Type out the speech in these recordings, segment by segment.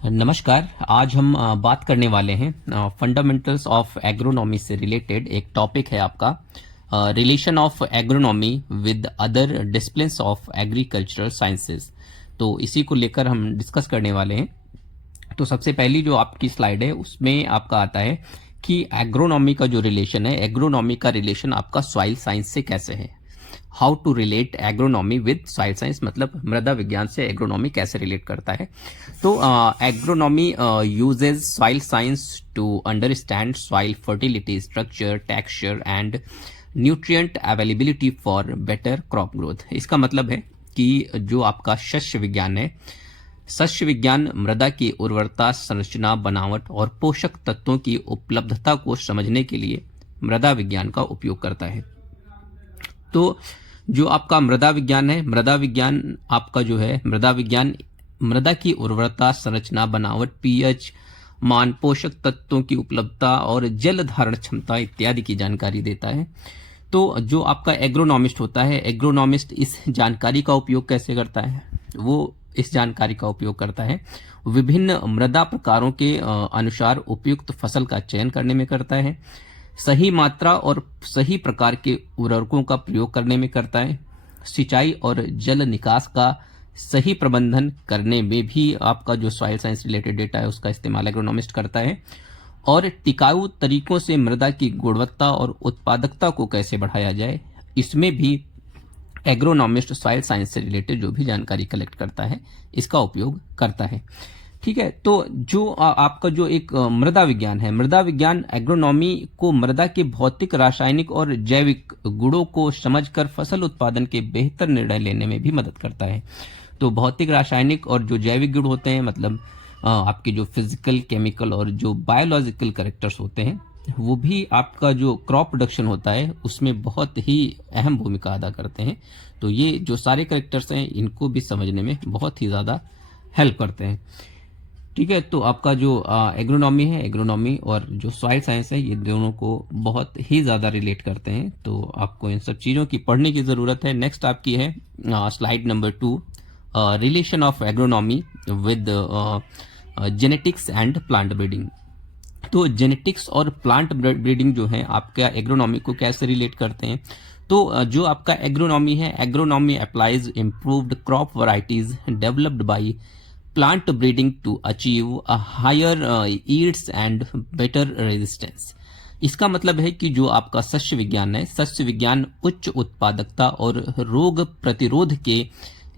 नमस्कार। आज हम बात करने वाले हैं फंडामेंटल्स ऑफ एग्रोनॉमी से रिलेटेड एक टॉपिक है आपका relation of agronomy with other disciplines of agricultural sciences. तो इसी को लेकर हम डिस्कस करने वाले हैं। तो सबसे पहली जो आपकी स्लाइड है उसमें आपका आता है कि एग्रोनॉमी का जो रिलेशन है, एग्रोनॉमी का रिलेशन आपका सॉइल साइंस से कैसे है। How to relate agronomy with soil science, मतलब मृदा विज्ञान से एग्रोनॉमी कैसे रिलेट करता है। तो agronomy uses soil science to understand soil fertility, structure, texture and nutrient availability for better crop growth. इसका मतलब है कि जो आपका शस्य विज्ञान है, शस्य विज्ञान मृदा की उर्वरता, संरचना, बनावट और पोषक तत्वों की उपलब्धता को समझने के लिए मृदा विज्ञान का उपयोग करता है। तो जो आपका मृदा विज्ञान है, मृदा विज्ञान आपका जो है, मृदा विज्ञान मृदा की उर्वरता, संरचना, बनावट, पीएच मान, पोषक तत्वों की उपलब्धता और जल धारण क्षमता इत्यादि की जानकारी देता है। तो जो आपका एग्रोनॉमिस्ट होता है, एग्रोनॉमिस्ट इस जानकारी का उपयोग कैसे करता है? वो इस जानकारी का उपयोग करता है विभिन्न मृदा प्रकारों के अनुसार उपयुक्त फसल का चयन करने में करता है, सही मात्रा और सही प्रकार के उर्वरकों का प्रयोग करने में करता है, सिंचाई और जल निकास का सही प्रबंधन करने में भी आपका जो सॉइल साइंस रिलेटेड डेटा है उसका इस्तेमाल एग्रोनॉमिस्ट करता है, और टिकाऊ तरीकों से मृदा की गुणवत्ता और उत्पादकता को कैसे बढ़ाया जाए, इसमें भी एग्रोनॉमिस्ट सॉइल साइंस से रिलेटेड जो भी जानकारी कलेक्ट करता है इसका उपयोग करता है। ठीक है। तो जो आपका जो एक मृदा विज्ञान है, मृदा विज्ञान एग्रोनॉमी को मृदा के भौतिक, रासायनिक और जैविक गुणों को समझकर फसल उत्पादन के बेहतर निर्णय लेने में भी मदद करता है। तो भौतिक, रासायनिक और जो जैविक गुण होते हैं, मतलब आपके जो फिजिकल, केमिकल और जो बायोलॉजिकल कैरेक्टर्स होते हैं, वो भी आपका जो क्रॉप प्रोडक्शन होता है उसमें बहुत ही अहम भूमिका अदा करते हैं। तो ये जो सारे कैरेक्टर्स हैं इनको भी समझने में बहुत ही ज़्यादा हेल्प करते हैं। ठीक है। तो आपका जो एग्रोनॉमी है, एग्रोनॉमी और जो सॉइल साइंस है, ये दोनों को बहुत ही ज़्यादा रिलेट करते हैं। तो आपको इन सब चीज़ों की पढ़ने की ज़रूरत है। नेक्स्ट आपकी है slide number 2, relation of agronomy with genetics and plant breeding. तो जेनेटिक्स और प्लांट ब्रीडिंग जो है आपका एग्रोनॉमी को कैसे रिलेट करते हैं। तो जो आपका एग्रोनॉमी है, agronomy applies improved crop varieties developed by plant breeding to achieve a higher yields and better resistance. इसका मतलब है कि जो आपका शस्य विज्ञान है, शस्य विज्ञान उच्च उत्पादकता और रोग प्रतिरोध के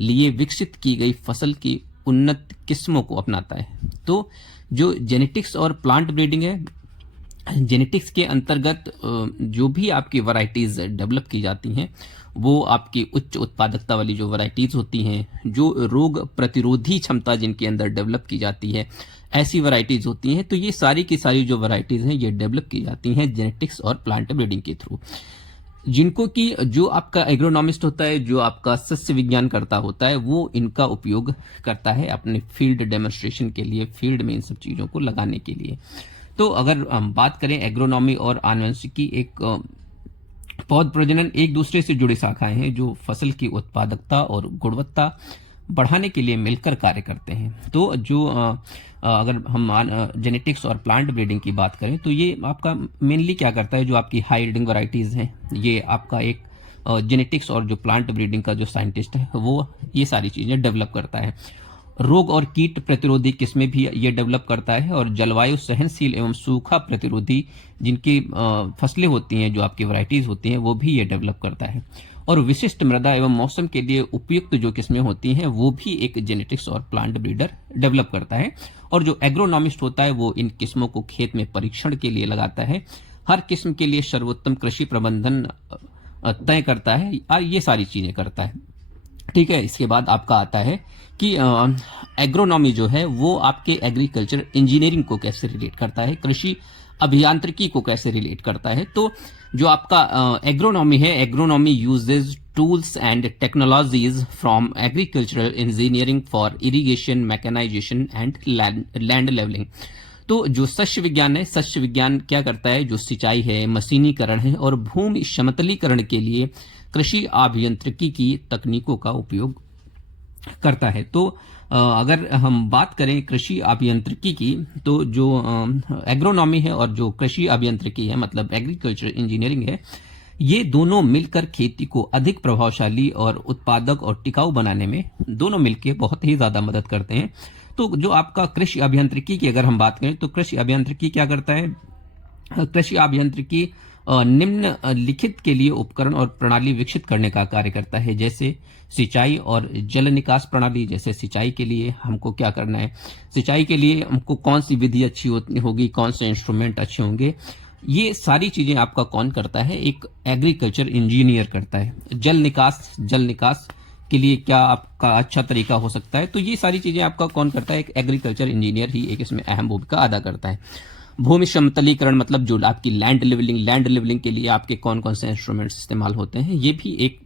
लिए विकसित की गई फसल की उन्नत किस्मों को अपनाता है। तो जो जेनेटिक्स और प्लांट ब्रीडिंग है, जेनेटिक्स के अंतर्गत जो भी आपकी वैरायटीज डेवलप की जाती हैं वो आपकी उच्च उत्पादकता वाली जो वैरायटीज होती हैं, जो रोग प्रतिरोधी क्षमता जिनके अंदर डेवलप की जाती है, ऐसी वैरायटीज होती हैं। तो ये सारी की सारी जो वैरायटीज हैं ये डेवलप की जाती हैं जेनेटिक्स और प्लांट ब्रीडिंग के थ्रू, जिनको कि जो आपका एग्रोनॉमिस्ट होता है, जो आपका सस्य विज्ञान करता होता है, वो इनका उपयोग करता है अपने फील्ड डेमोन्स्ट्रेशन के लिए, फील्ड में इन सब चीज़ों को लगाने के लिए। तो अगर हम बात करें एग्रोनॉमी और आनुवंशिकी, एक पौध प्रजनन एक दूसरे से जुड़ी शाखाएं हैं जो फसल की उत्पादकता और गुणवत्ता बढ़ाने के लिए मिलकर कार्य करते हैं। तो जो अगर हम जेनेटिक्स और प्लांट ब्रीडिंग की बात करें तो ये आपका मेनली क्या करता है, जो आपकी हाई यील्डिंग वैरायटीज़ हैं, ये आपका एक जेनेटिक्स और जो प्लांट ब्रीडिंग का जो साइंटिस्ट है वो ये सारी चीज़ें डेवलप करता है। रोग और कीट प्रतिरोधी किस्में भी ये डेवलप करता है, और जलवायु सहनशील एवं सूखा प्रतिरोधी जिनकी फसलें होती हैं, जो आपकी वैरायटीज़ होती हैं, वो भी ये डेवलप करता है। और विशिष्ट मृदा एवं मौसम के लिए उपयुक्त जो किस्में होती हैं वो भी एक जेनेटिक्स और प्लांट ब्रीडर डेवलप करता है। और जो एग्रोनॉमिस्ट होता है वो इन किस्मों को खेत में परीक्षण के लिए लगाता है, हर किस्म के लिए सर्वोत्तम कृषि प्रबंधन तय करता है, और ये सारी चीज़ें करता है। ठीक है। इसके बाद आपका आता है कि एग्रोनॉमी जो है वो आपके एग्रीकल्चर इंजीनियरिंग को कैसे रिलेट करता है, कृषि अभियांत्रिकी को कैसे रिलेट करता है। तो जो आपका एग्रोनॉमी है, agronomy uses tools and technologies from agricultural engineering for irrigation, mechanisation and land levelling. तो जो शस्य विज्ञान है, शस्य विज्ञान क्या करता है, जो सिंचाई है, मशीनीकरण है और भूमि समतलीकरण के लिए कृषि अभियांत्रिकी की तकनीकों का उपयोग करता है। तो अगर हम बात करें कृषि अभियांत्रिकी की, तो जो एग्रोनॉमी है और जो कृषि अभियांत्रिकी है, मतलब एग्रीकल्चर इंजीनियरिंग है, ये दोनों मिलकर खेती को अधिक प्रभावशाली और उत्पादक और टिकाऊ बनाने में दोनों मिलकर बहुत ही ज्यादा मदद करते हैं। तो जो आपका कृषि अभियांत्रिकी की अगर हम बात करें, तो कृषि अभियांत्रिकी क्या करता है? कृषि अभियांत्रिकी निम्न लिखित के लिए उपकरण और प्रणाली विकसित करने का कार्य करता है, जैसे सिंचाई और जल निकास प्रणाली। जैसे सिंचाई के लिए हमको क्या करना है, सिंचाई के लिए हमको कौन सी विधि अच्छी होगी, कौन से इंस्ट्रूमेंट अच्छे होंगे, ये सारी चीजें आपका कौन करता है? एक एग्रीकल्चर इंजीनियर करता है। जल निकास के लिए क्या आपका अच्छा तरीका हो सकता है, तो ये सारी चीजें आपका कौन करता है? एक एग्रीकल्चर इंजीनियर ही एक इसमें अहम भूमिका अदा करता है। भूमि समतलीकरण, मतलब जो आपकी लैंड लेवलिंग के लिए आपके कौन कौन से इंस्ट्रूमेंट्स इस्तेमाल होते हैं, ये भी एक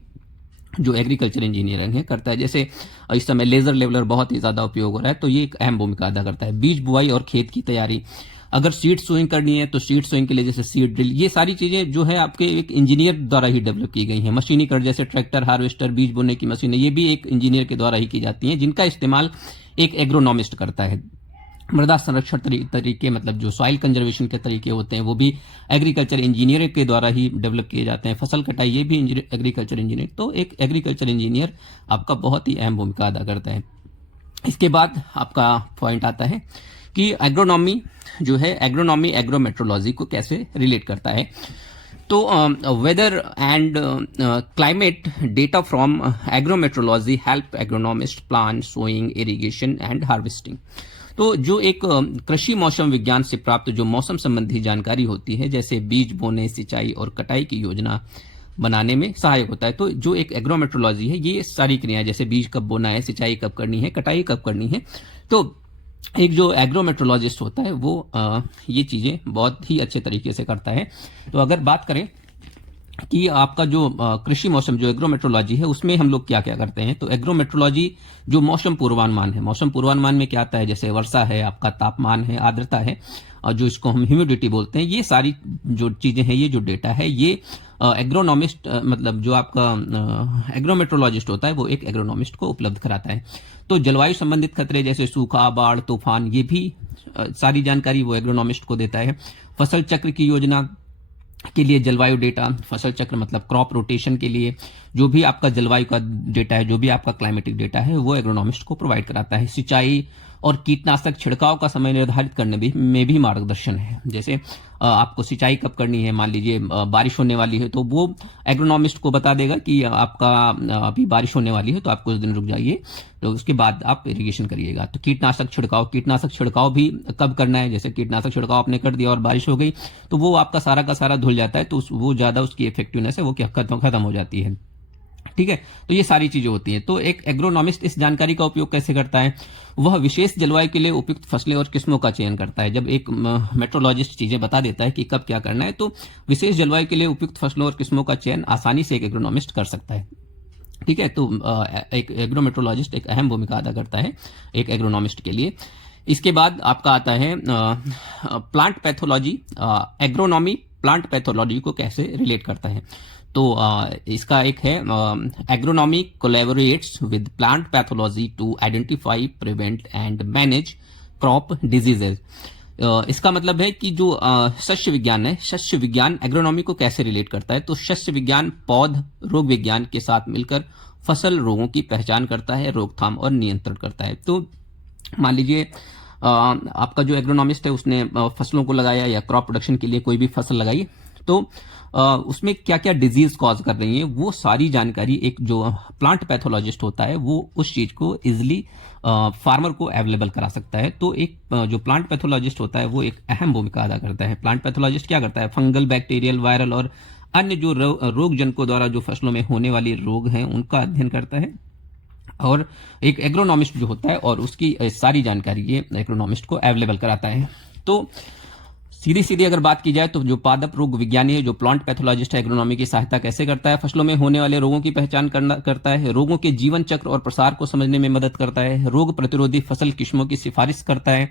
जो एग्रीकल्चर इंजीनियरिंग है करता है। जैसे इस समय लेजर लेवलर बहुत ही ज्यादा उपयोग हो रहा है, तो ये एक अहम भूमिका अदा करता है। बीज बुआई और खेत की तैयारी, अगर सीड सोइंग करनी है तो सीड सोइंग के लिए जैसे सीड ड्रिल, ये सारी चीजें जो है आपके एक इंजीनियर द्वारा ही डेवलप की गई हैं। मशीनीकरण जैसे ट्रैक्टर, हार्वेस्टर, बीज बोने की मशीनें, ये भी एक इंजीनियर के द्वारा ही की जाती हैं, जिनका इस्तेमाल एक एग्रोनॉमिस्ट करता है। मृदा संरक्षण तरीके, मतलब जो सॉइल कंजर्वेशन के तरीके होते हैं, वो भी एग्रीकल्चर इंजीनियर के द्वारा ही डेवलप किए जाते हैं। फसल कटाई, ये भी एग्रीकल्चर इंजीनियर। तो एक एग्रीकल्चर इंजीनियर आपका बहुत ही अहम भूमिका अदा करता है। इसके बाद आपका पॉइंट आता है कि एग्रोनॉमी जो है, एग्रोनॉमी एग्रोमेट्रोलॉजी को कैसे रिलेट करता है। तो weather and climate data from agrometeorology help agronomist plan sowing, irrigation and harvesting. तो जो एक कृषि मौसम विज्ञान से प्राप्त जो मौसम संबंधी जानकारी होती है, जैसे बीज बोने, सिंचाई और कटाई की योजना बनाने में सहायक होता है। तो जो एक एग्रोमेट्रोलॉजी है, ये सारी क्रियाएं, जैसे बीज कब बोना है, सिंचाई कब करनी है, कटाई कब करनी है, तो एक जो एग्रोमेट्रोलॉजिस्ट होता है वो ये चीजें बहुत ही अच्छे तरीके से करता है। तो अगर बात करें कि आपका जो कृषि मौसम जो एग्रोमेट्रोलॉजी है, उसमें हम लोग क्या क्या करते हैं, तो एग्रोमेट्रोलॉजी जो मौसम पूर्वानुमान है, मौसम पूर्वानुमान में क्या आता है, जैसे वर्षा है, आपका तापमान है, आर्द्रता है, और जो इसको हम ह्यूमिडिटी बोलते हैं, ये सारी जो चीजें हैं, ये जो डेटा है, ये एग्रोनॉमिस्ट मतलब जो आपका एग्रोमेट्रोलॉजिस्ट होता है वो एक एग्रोनॉमिस्ट को उपलब्ध कराता है। तो जलवायु संबंधित खतरे जैसे सूखा, बाढ़, तूफान, ये भी सारी जानकारी वो एग्रोनॉमिस्ट को देता है। फसल चक्र की योजना के लिए जलवायु डेटा, फसल चक्र मतलब क्रॉप रोटेशन के लिए जो भी आपका जलवायु का डेटा है, जो भी आपका क्लाइमेटिक डेटा है, वो एग्रोनॉमिस्ट को प्रोवाइड कराता है। सिंचाई और कीटनाशक छिड़काव का समय निर्धारित करने में भी मार्गदर्शन है। जैसे आपको सिंचाई कब करनी है, मान लीजिए बारिश होने वाली है, तो वो एग्रोनॉमिस्ट को बता देगा कि आपका अभी बारिश होने वाली है, तो आप कुछ दिन रुक जाइए, तो उसके बाद आप इरिगेशन करिएगा। तो कीटनाशक छिड़काव भी कब करना है, जैसे कीटनाशक छिड़काव आपने कर दिया और बारिश हो गई, तो वो आपका सारा का सारा धुल जाता है, तो वो ज्यादा उसकी इफेक्टिवनेस है वो खत्म हो जाती है। ठीक है, तो ये सारी चीजें होती हैं। तो एक एग्रोनॉमिस्ट इस जानकारी का उपयोग कैसे करता है, वह विशेष जलवायु के लिए उपयुक्त फसलें और किस्मों का चयन करता है। जब एक मेट्रोलॉजिस्ट चीजें बता देता है कि कब क्या करना है, तो विशेष जलवायु के लिए उपयुक्त फसलों और किस्मों का चयन आसानी से एक एग्रोनॉमिस्ट कर सकता है। ठीक है, तो एक एग्रोमेट्रोलॉजिस्ट एक अहम भूमिका अदा करता है एक एग्रोनॉमिस्ट के लिए। इसके बाद आपका आता है plant pathology. Agronomy plant pathology को कैसे रिलेट करता है, तो इसका एक है agronomy collaborates with plant pathology to identify, prevent and manage crop diseases. इसका मतलब है कि जो शस्य विज्ञान है, शस्य विज्ञान एग्रोनॉमी को कैसे रिलेट करता है, तो शस्य विज्ञान पौध रोग विज्ञान के साथ मिलकर फसल रोगों की पहचान करता है, रोकथाम और नियंत्रण करता है। तो मान लीजिए आपका जो एग्रोनॉमिस्ट है उसने फसलों को लगाया या क्रॉप प्रोडक्शन के लिए कोई भी फसल लगाई, तो उसमें क्या क्या डिजीज कॉज कर रही है, वो सारी जानकारी एक जो प्लांट पैथोलॉजिस्ट होता है वो उस चीज को इजिली फार्मर को अवेलेबल करा सकता है। तो एक जो प्लांट पैथोलॉजिस्ट होता है वो एक अहम भूमिका अदा करता है। प्लांट पैथोलॉजिस्ट क्या करता है, फंगल, बैक्टीरियल, वायरल और अन्य जो रोग जनकों द्वारा जो फसलों में होने वाले रोग हैं उनका अध्ययन करता है, और एक एग्रोनॉमिस्ट जो होता है और उसकी सारी जानकारी ये एग्रोनॉमिस्ट को अवेलेबल कराता है। तो सीधी सीधी अगर बात की जाए तो जो पादप रोग विज्ञानी है, जो प्लांट पैथोलॉजिस्ट है, एग्रोनॉमी की सहायता कैसे करता है, फसलों में होने वाले रोगों की पहचान करता है, रोगों के जीवन चक्र और प्रसार को समझने में मदद करता है, रोग प्रतिरोधी फसल किस्मों की सिफारिश करता है,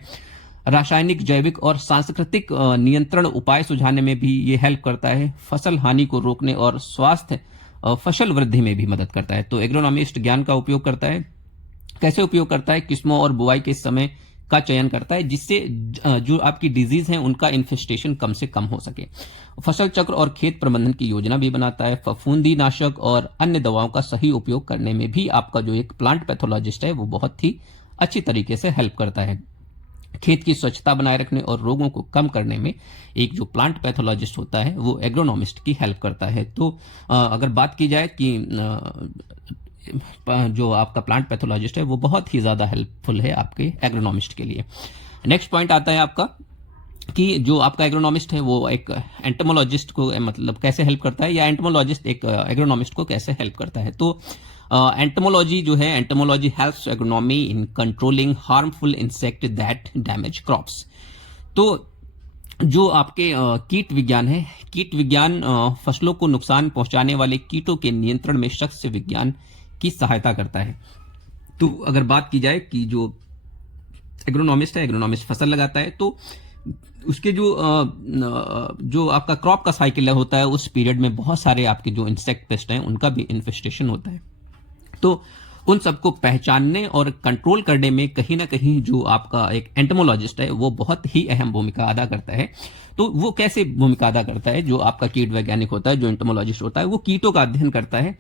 रासायनिक, जैविक और सांस्कृतिक नियंत्रण उपाय सुझाने में भी ये हेल्प करता है, फसल हानि को रोकने और स्वास्थ्य फसल वृद्धि में भी मदद करता है। तो एग्रोनॉमिस्ट ज्ञान का उपयोग करता है कैसे उपयोग करता है, किस्मों और बुआई के समय का चयन करता है जिससे जो आपकी डिजीज है उनका इन्फेस्टेशन कम से कम हो सके। फसल चक्र और खेत प्रबंधन की योजना भी बनाता है। फफूंदी नाशक और अन्य दवाओं का सही उपयोग करने में भी आपका जो एक प्लांट पैथोलॉजिस्ट है वो बहुत ही अच्छी तरीके से हेल्प करता है। खेत की स्वच्छता बनाए रखने और रोगों को कम करने में एक जो प्लांट पैथोलॉजिस्ट होता है वो एग्रोनॉमिस्ट की हेल्प करता है। तो अगर बात की जाए कि जो आपका प्लांट पैथोलॉजिस्ट है वो बहुत ही ज़्यादा हेल्पफुल है आपके एग्रोनॉमिस्ट के लिए। नेक्स्ट पॉइंट आता है आपका कि जो आपका एग्रोनॉमिस्ट है वो एक एंटोमोलॉजिस्ट को मतलब कैसे हेल्प करता है, या एंटोमोलॉजिस्ट एक एग्रोनॉमिस्ट को कैसे हेल्प करता है। तो एंटोमोलॉजी जो है, entomology helps agronomy in controlling harmful insect that damage crops. तो जो आपके कीट विज्ञान है, कीट विज्ञान फसलों को नुकसान पहुंचाने वाले कीटों के नियंत्रण में शस्य विज्ञान की सहायता करता है। तो अगर बात की जाए कि जो एग्रोनॉमिस्ट है, एग्रोनॉमिस्ट फसल लगाता है तो उसके जो आपका क्रॉप का साइकिल होता है उस पीरियड में बहुत सारे आपके जो इंसेक्ट पेस्ट हैं उनका भी इन्फेस्टेशन होता है। तो उन सबको पहचानने और कंट्रोल करने में कहीं ना कहीं जो आपका एक एंटोमोलॉजिस्ट है वो बहुत ही अहम भूमिका अदा करता है। तो वो कैसे भूमिका अदा करता है, जो आपका कीट वैज्ञानिक होता है, जो एंटोमोलॉजिस्ट होता है, वो कीटों का अध्ययन करता है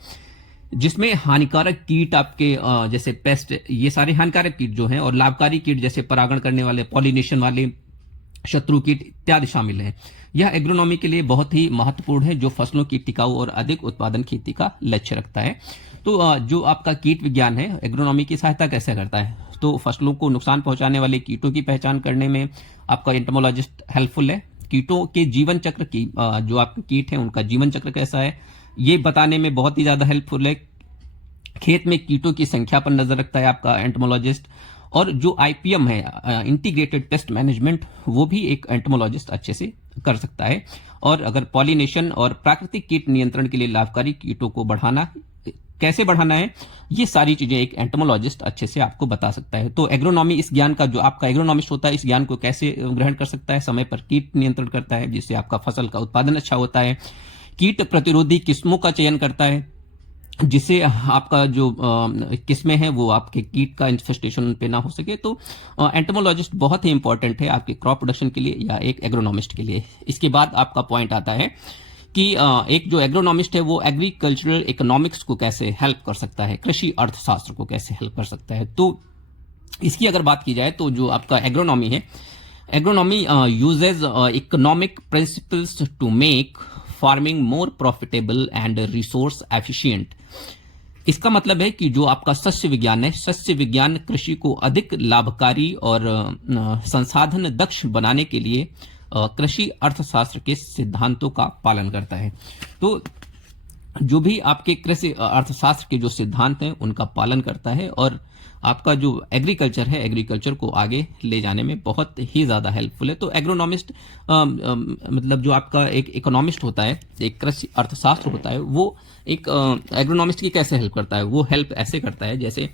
जिसमें हानिकारक कीट आपके जैसे पेस्ट, ये सारे हानिकारक कीट जो हैं, और लाभकारी कीट जैसे परागण करने वाले, पॉलिनेशन वाले, शत्रु कीट इत्यादि शामिल हैं। यह एग्रोनॉमी के लिए बहुत ही महत्वपूर्ण है जो फसलों की टिकाऊ और अधिक उत्पादन खेती का लक्ष्य रखता है। तो जो आपका कीट विज्ञान है एग्रोनॉमी की सहायता कैसे करता है, तो फसलों को नुकसान पहुंचाने वाले कीटों की पहचान करने में आपका एंटोमोलॉजिस्ट हेल्पफुल है। कीटों के जीवन चक्र की जो आपके कीट है उनका जीवन चक्र कैसा है ये बताने में बहुत ही ज्यादा हेल्पफुल है। खेत में कीटों की संख्या पर नजर रखता है आपका एंटोमोलॉजिस्ट। और जो आईपीएम है, इंटीग्रेटेड पेस्ट मैनेजमेंट, वो भी एक एंटोमोलॉजिस्ट अच्छे से कर सकता है। और अगर पॉलिनेशन और प्राकृतिक कीट नियंत्रण के लिए लाभकारी कीटों को कैसे बढ़ाना है, ये सारी चीजें एक एंटोमोलॉजिस्ट अच्छे से आपको बता सकता है। तो एग्रोनॉमी इस ज्ञान का, जो आपका एग्रोनॉमिस्ट होता है, इस ज्ञान को कैसे ग्रहण कर सकता है, समय पर कीट नियंत्रण करता है जिससे आपका फसल का उत्पादन अच्छा होता है, कीट प्रतिरोधी किस्मों का चयन करता है जिससे आपका जो किस्में हैं वो आपके कीट का इन्फेस्टेशन पे ना हो सके। तो एंटोमोलॉजिस्ट बहुत ही इंपॉर्टेंट है आपके क्रॉप प्रोडक्शन के लिए या एक एग्रोनॉमिस्ट के लिए। इसके बाद आपका पॉइंट आता है कि एक जो एग्रोनॉमिस्ट है वो एग्रीकल्चरल इकोनॉमिक्स को कैसे हेल्प कर सकता है, कृषि अर्थशास्त्र को कैसे हेल्प कर सकता है। तो इसकी अगर बात की जाए तो जो आपका एग्रोनॉमी है, agronomy uses economic principles to make farming more profitable and resource efficient. इसका मतलब है कि जो आपका सस्य विज्ञान है, सस्य विज्ञान कृषि को अधिक लाभकारी और संसाधन दक्ष बनाने के लिए कृषि अर्थशास्त्र के सिद्धांतों का पालन करता है। तो जो भी आपके कृषि अर्थशास्त्र के जो सिद्धांत हैं उनका पालन करता है और आपका जो एग्रीकल्चर है, एग्रीकल्चर को आगे ले जाने में बहुत ही ज्यादा हेल्पफुल है। तो एग्रोनॉमिस्ट मतलब जो आपका एक इकोनॉमिस्ट होता है, एक कृषि अर्थशास्त्र होता है, वो एक एग्रोनॉमिस्ट की कैसे हेल्प करता है, वो हेल्प ऐसे करता है जैसे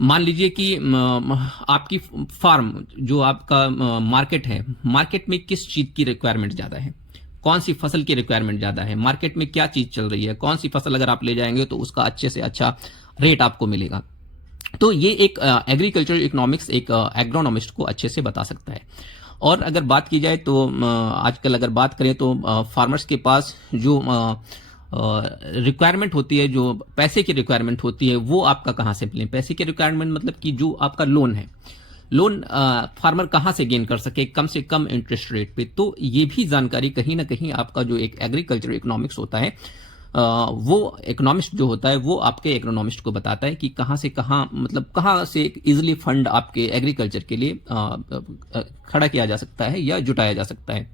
मान लीजिए कि आपकी फार्म, जो आपका मार्केट है, मार्केट में किस चीज की रिक्वायरमेंट ज्यादा है, कौन सी फसल की रिक्वायरमेंट ज्यादा है, मार्केट में क्या चीज चल रही है, कौन सी फसल अगर आप ले जाएंगे तो उसका अच्छे से अच्छा रेट आपको मिलेगा। तो ये एक एग्रीकल्चरल इकोनॉमिक्स एक एग्रोनॉमिस्ट को अच्छे से बता सकता है। और अगर बात की जाए तो आजकल अगर बात करें तो फार्मर्स के पास जो रिक्वायरमेंट होती है, जो पैसे की रिक्वायरमेंट होती है, वो आपका कहाँ से मिले। पैसे की रिक्वायरमेंट मतलब कि जो आपका लोन है, लोन फार्मर कहाँ से गेन कर सके कम से कम इंटरेस्ट रेट पे। तो ये भी जानकारी कहीं ना कहीं आपका जो एक एग्रीकल्चर इकोनॉमिक्स होता है, वो इकोनॉमिस्ट जो होता है वो आपके एग्रोनॉमिस्ट को बताता है कि कहाँ से कहाँ, मतलब कहाँ से इजिली फंड आपके एग्रीकल्चर के लिए खड़ा किया जा सकता है या जुटाया जा सकता है।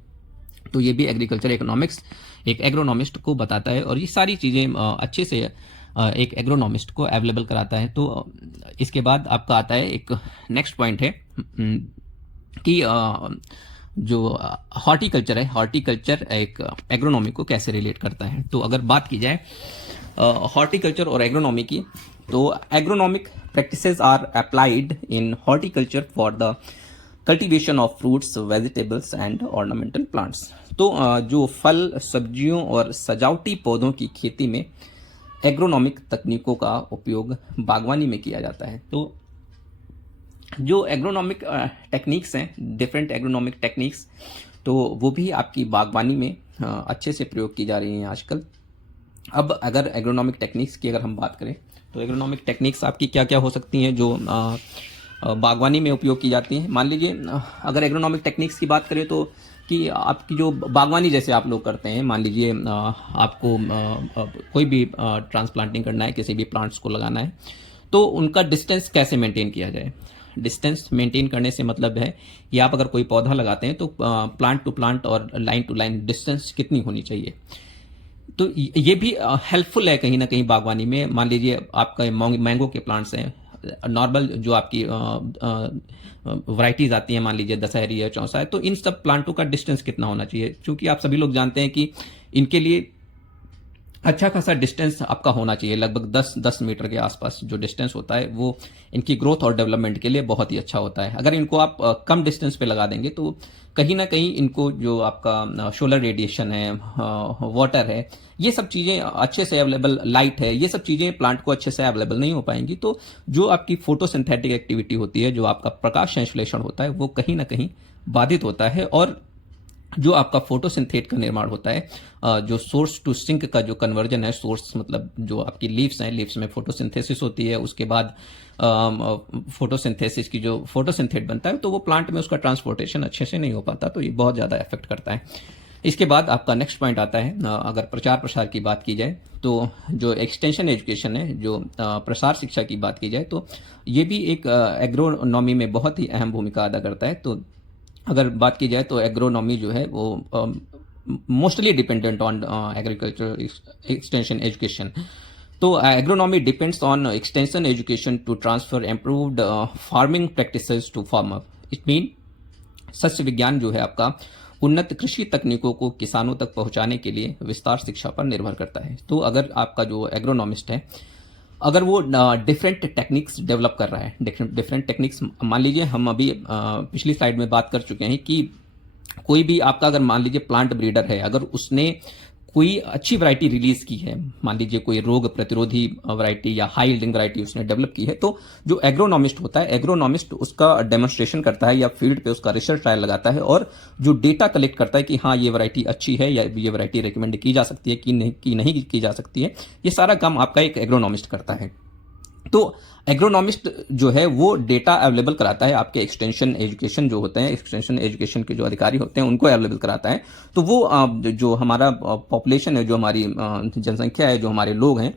तो ये भी एग्रीकल्चर इकोनॉमिक्स एक एग्रोनॉमिस्ट को बताता है और ये सारी चीज़ें अच्छे से एक एग्रोनॉमिस्ट को अवेलेबल कराता है। तो इसके बाद आपका आता है एक नेक्स्ट पॉइंट है कि जो हॉर्टिकल्चर है, हॉर्टिकल्चर एक एग्रोनॉमी को कैसे रिलेट करता है। तो अगर बात की जाए हॉर्टिकल्चर और एग्रोनॉमी की, तो agronomic practices are applied in horticulture for the cultivation of fruits, vegetables and ornamental plants. तो जो फल, सब्जियों और सजावटी पौधों की खेती में एग्रोनॉमिक तकनीकों का उपयोग बागवानी में किया जाता है। तो जो एग्रोनॉमिक टेक्निक्स हैं, डिफरेंट एग्रोनॉमिक टेक्निक्स, तो वो भी आपकी बागवानी में अच्छे से प्रयोग की जा रही हैं आजकल। अब अगर एग्रोनॉमिक टेक्निक्स की अगर हम बात करें तो एग्रोनॉमिक टेक्निक्स आपकी क्या क्या हो सकती हैं जो बागवानी में उपयोग की जाती हैं। मान लीजिए अगर एग्रोनॉमिक टेक्निक्स की बात करें तो कि आपकी जो बागवानी जैसे आप लोग करते हैं, मान लीजिए आपको कोई भी ट्रांसप्लांटिंग करना है, किसी भी प्लांट्स को लगाना है, तो उनका डिस्टेंस कैसे मेंटेन किया जाए। डिस्टेंस मेंटेन करने से मतलब है कि आप अगर कोई पौधा लगाते हैं तो प्लांट टू प्लांट और लाइन टू लाइन डिस्टेंस कितनी होनी चाहिए। तो ये भी हेल्पफुल है कहीं ना कहीं बागवानी में। मान लीजिए आपका मैंगो के प्लांट्स हैं, नॉर्मल जो आपकी वैरायटीज आती हैं, मान लीजिए दशहरी है, चौसा है, तो इन सब प्लांटों का डिस्टेंस कितना होना चाहिए, क्योंकि आप सभी लोग जानते हैं कि इनके लिए अच्छा खासा डिस्टेंस आपका होना चाहिए। लगभग 10 मीटर के आसपास जो डिस्टेंस होता है वो इनकी ग्रोथ और डेवलपमेंट के लिए बहुत ही अच्छा होता है। अगर इनको आप कम डिस्टेंस पे लगा देंगे तो कहीं ना कहीं इनको जो आपका सोलर रेडिएशन है, वाटर है, ये सब चीज़ें अच्छे से अवेलेबल, लाइट है, ये सब चीज़ें प्लांट को अच्छे से अवेलेबल नहीं हो पाएंगी। तो जो आपकी फोटोसिंथेटिक एक्टिविटी होती है, जो आपका प्रकाश संश्लेषण होता है, वो कहीं ना कहीं बाधित होता है। और जो आपका फोटोसिंथेट का निर्माण होता है, जो सोर्स टू सिंक का जो कन्वर्जन है, सोर्स मतलब जो आपकी लीव्स हैं, लीव्स में फोटोसिंथेसिस होती है, उसके बाद फोटोसिंथेसिस की जो फोटोसिंथेट बनता है, तो वो प्लांट में उसका ट्रांसपोर्टेशन अच्छे से नहीं हो पाता, तो ये बहुत ज़्यादा इफेक्ट करता है। इसके बाद आपका नेक्स्ट पॉइंट आता है, अगर प्रचार प्रसार की बात की जाए तो जो एक्सटेंशन एजुकेशन है, जो प्रसार शिक्षा की बात की जाए, तो ये भी एक एग्रोनॉमी में बहुत ही अहम भूमिका अदा करता है। तो अगर बात की जाए तो एग्रोनॉमी जो है वो mostly dependent on agriculture extension education. तो agronomy depends on extension education to transfer improved farming practices to farmer. It mean सस्य विज्ञान जो है आपका उन्नत कृषि तकनीकों को किसानों तक पहुंचाने के लिए विस्तार शिक्षा पर निर्भर करता है। तो अगर आपका जो एग्रोनॉमिस्ट है, अगर वो डिफरेंट टेक्निक्स डेवलप कर रहा है, डिफरेंट टेक्निक्स, मान लीजिए हम अभी पिछली स्लाइड में बात कर चुके हैं कि कोई भी आपका अगर मान लीजिए प्लांट ब्रीडर है, अगर उसने कोई अच्छी वैरायटी रिलीज की है, मान लीजिए कोई रोग प्रतिरोधी वैरायटी या हाई यील्डिंग वैरायटी उसने डेवलप की है, तो जो एग्रोनॉमिस्ट होता है, एग्रोनॉमिस्ट उसका डेमोन्स्ट्रेशन करता है या फील्ड पे उसका रिसर्च ट्रायल लगाता है और जो डेटा कलेक्ट करता है कि हाँ ये वैरायटी अच्छी है या ये वैरायटी रिकमेंड की जा सकती है कि नहीं की जा सकती है, ये सारा काम आपका एक एग्रोनॉमिस्ट करता है। तो एग्रोनॉमिस्ट जो है वो डेटा अवेलेबल कराता है, आपके एक्सटेंशन एजुकेशन जो होते हैं, एक्सटेंशन एजुकेशन के जो अधिकारी होते हैं उनको अवेलेबल कराता है। तो वो जो हमारा पॉपुलेशन है, जो हमारी जनसंख्या है, जो हमारे लोग हैं,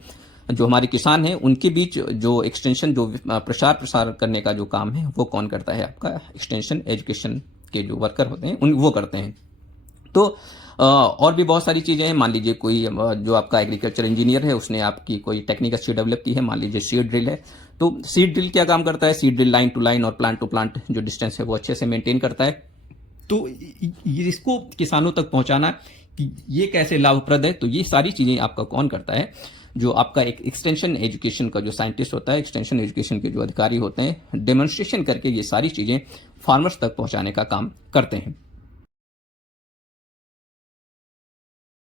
जो हमारे किसान हैं, उनके बीच जो एक्सटेंशन जो प्रचार प्रसार करने का जो काम है वो कौन करता है, आपका एक्सटेंशन एजुकेशन के जो वर्कर होते हैं वो करते हैं। तो और भी बहुत सारी चीज़ें हैं। मान लीजिए कोई जो आपका एग्रीकल्चर इंजीनियर है, उसने आपकी कोई टेक्निक अच्छी डेवलप की है, मान लीजिए सीड ड्रिल है, तो सीड ड्रिल क्या काम करता है, seed drill line to line और प्लांट टू प्लांट जो डिस्टेंस है वो अच्छे से मेंटेन करता है। तो इसको किसानों तक पहुंचाना कि ये कैसे लाभप्रद है, तो ये सारी चीज़ें आपका कौन करता है, जो आपका एक एक्सटेंशन एजुकेशन का जो साइंटिस्ट होता है, एक्सटेंशन एजुकेशन के जो अधिकारी होते हैं, डेमोन्स्ट्रेशन करके ये सारी चीज़ें फार्मर्स तक पहुंचाने का काम करते हैं।